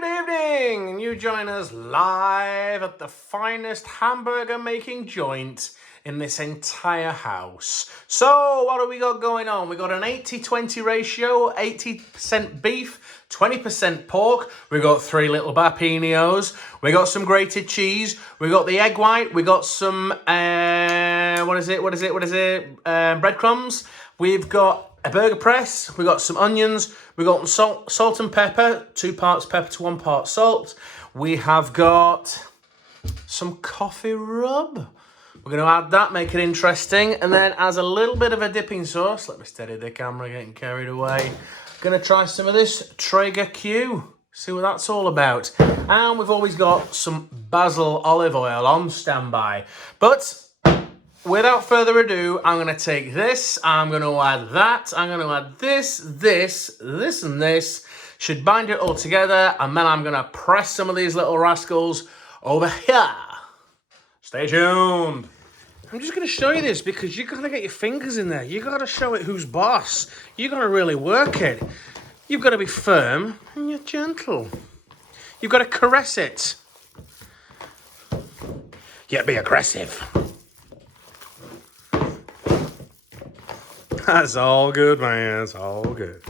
Good evening, and you join us live at the finest hamburger making joint in this entire house. So what have we got going on? We got an 80-20 ratio, 80% beef, 20% pork. We got 3 little bapinios. We got some grated cheese. We got the egg white. We got some breadcrumbs. We've got a burger press, we got some onions, we got salt and pepper, 2 parts pepper to 1 part salt. We have got some coffee rub. We're going to add that, make it interesting. And then as a little bit of a dipping sauce, let me steady the camera, getting carried away. Going to try some of this Traeger Q, see what that's all about. And we've always got some basil olive oil on standby. But without further ado, I'm going to take this, I'm going to add that, I'm going to add this, and this. Should bind it all together, and then I'm going to press some of these little rascals over here. Stay tuned. I'm just going to show you this because you've got to get your fingers in there. You've got to show it who's boss. You've got to really work it. You've got to be firm and you're gentle. You've got to caress it. Yet be aggressive. That's all good, man. That's all good.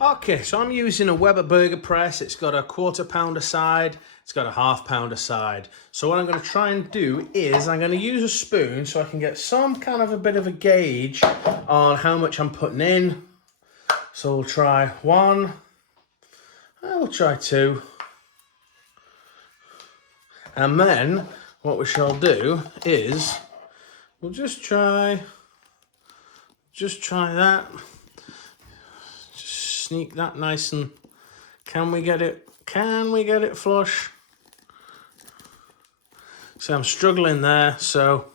Okay, so I'm using a Weber burger press. It's got a 1/4 pound a side. It's got a 1/2 pound a side. So what I'm going to try and do is I'm going to use a spoon so I can get some kind of a bit of a gauge on how much I'm putting in. So we'll try 1. And we'll try 2. And then what we shall do is we'll just try that. Just sneak that nice and can we get it flush? So I'm struggling there, so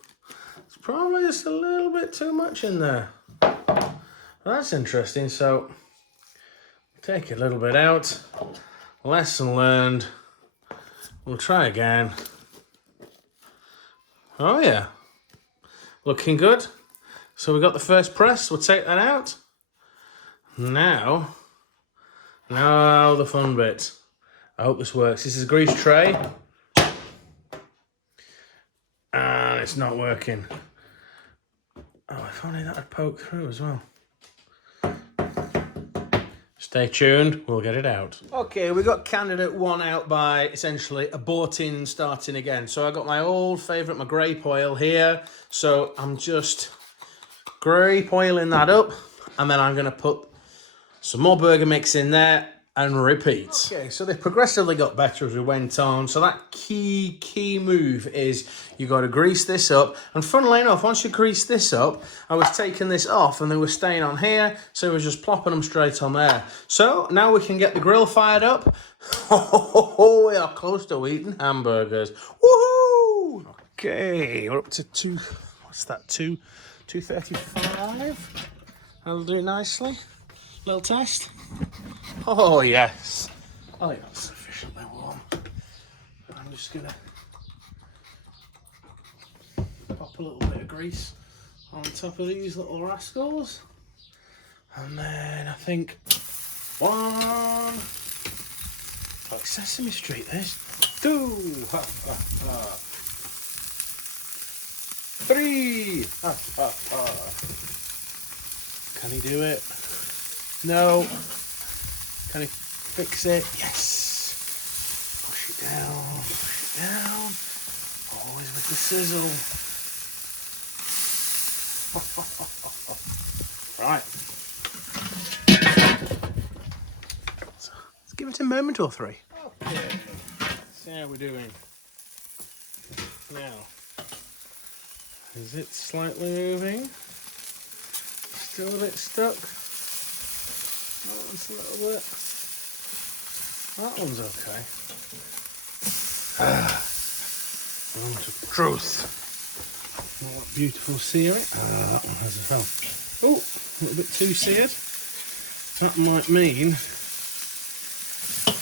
it's probably just a little bit too much in there. That's interesting. So take a little bit out. Lesson learned. We'll try again. Oh yeah. Looking good. So we got the first press, we'll take that out. Now the fun bit. I hope this works. This is a grease tray. And it's not working. Oh, if only that had poked through as well. Stay tuned, we'll get it out. Okay, we got candidate 1 out by essentially aborting, starting again. So I got my old favourite, my grape oil here. So I'm just grape oiling that up, and then I'm going to put some more burger mix in there and repeat. Okay, so they progressively got better as we went on. So that key move is you got to grease this up. And funnily enough, once you grease this up, I was taking this off and they were staying on here, so I was just plopping them straight on there. So now we can get the grill fired up. Oh, we are close to eating hamburgers. Woohoo! Okay, we're up to 235. That'll do nicely. Little test. Oh yes. I think that's sufficiently warm. I'm just gonna pop a little bit of grease on top of these little rascals. And then I think 1. Like Sesame Street this. 2. 3. Can he do it? No. Can he fix it? Yes. Push it down. Always with the sizzle. Right. So let's give it a moment or 3. Okay. See how we're doing. Now. Is it slightly moving? Still a bit stuck. That one's a little bit. That one's okay. Moment of truth. Oh, what beautiful searing. That one has a fell. Oh, a little bit too seared. That might mean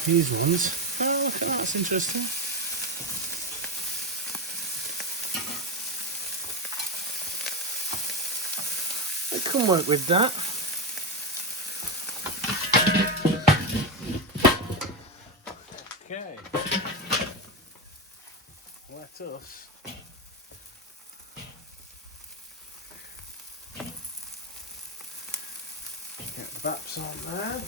these ones. Oh, look at that, that's interesting. I can work with that. at us. Get the baps on there.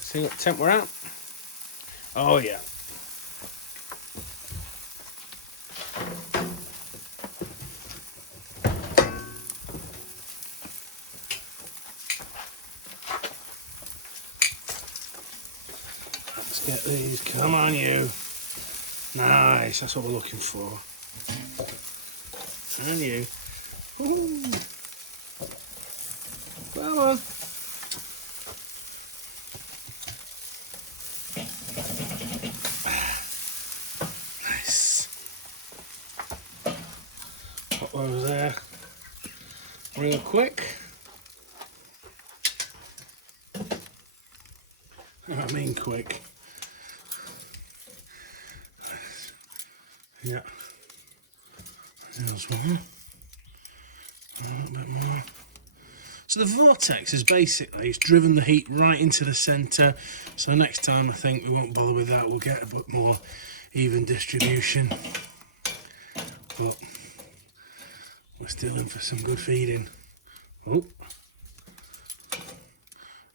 See what temp we're at? Oh yeah. Let's get these. Come on, you. Nice. That's what we're looking for. And you. Woo. Come on. Nice. Put those there. Real quick. I mean quick. Yeah. There's one. A little bit more. So the vortex is basically, it's driven the heat right into the centre. So next time I think we won't bother with that. We'll get a bit more even distribution. But we're still in for some good feeding. Oh.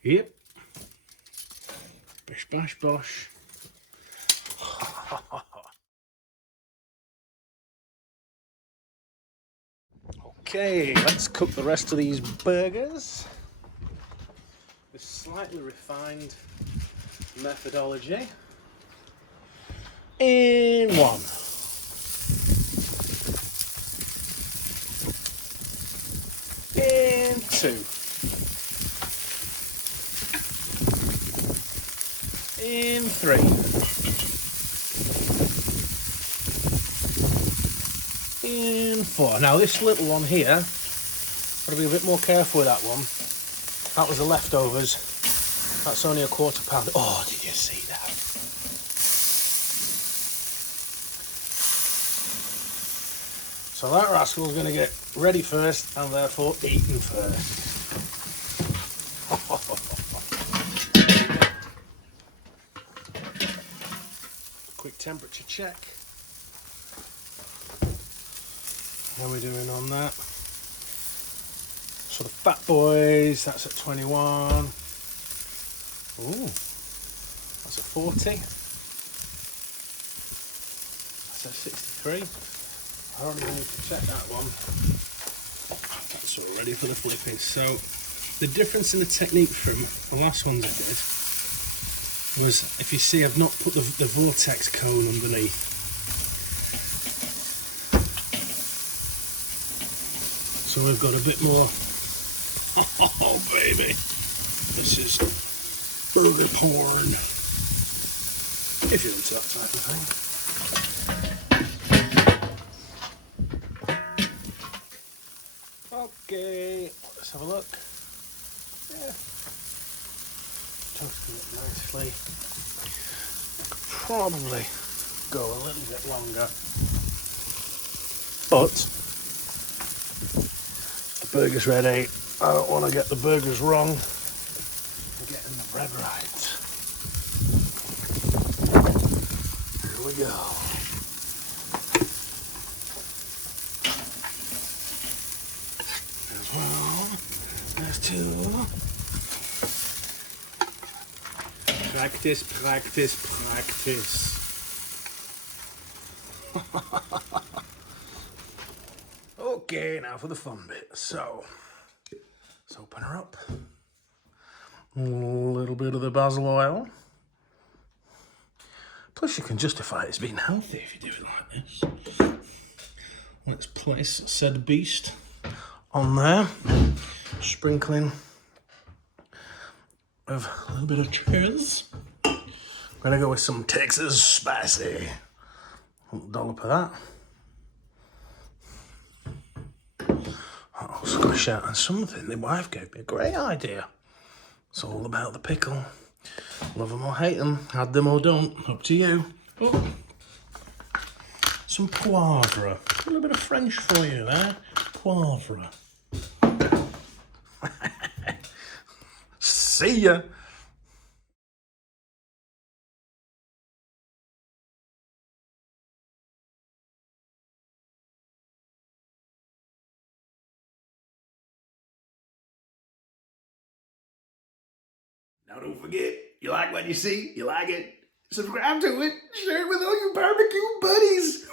Yep. Bish bash bosh. Okay, let's cook the rest of these burgers with slightly refined methodology. In one. In two. In three. In four. Now this little one here, gotta be a bit more careful with that one. That was the leftovers. That's only a £1/4 pound. Oh, did you see that? So that rascal's gonna get ready first and therefore eaten first. Quick temperature check. How are we doing on that? So the fat boys, that's at 21. Ooh, that's at 40. That's at 63. I don't even need to check that one. That's all ready for the flipping. So the difference in the technique from the last ones I did was, if you see, I've not put the vortex cone underneath. So we've got a bit more. Oh baby, this is burger porn, if you're into that type of thing. Okay, let's have a look. Yeah, toasting it nicely. Could probably go a little bit longer, but the burger's ready. I don't want to get the burgers wrong. I'm getting the bread right. Here we go. There's one. There's two. Practice, practice, practice. Okay, now for the fun bit. So, let's open her up. A little bit of the basil oil. Plus you can justify it as being healthy if you do it like this. Let's place said beast on there. Sprinkling of a little bit of cheese. I'm gonna go with some Texas spicy. A little dollop of that. Oh, squish out on something. The wife gave me a great idea. It's all about the pickle. Love them or hate them. Add them or don't. Up to you. Oh. Some poivre. A little bit of French for you there. Poivre. See ya. Now don't forget, you like what you see, you like it, subscribe to it, share it with all your barbecue buddies.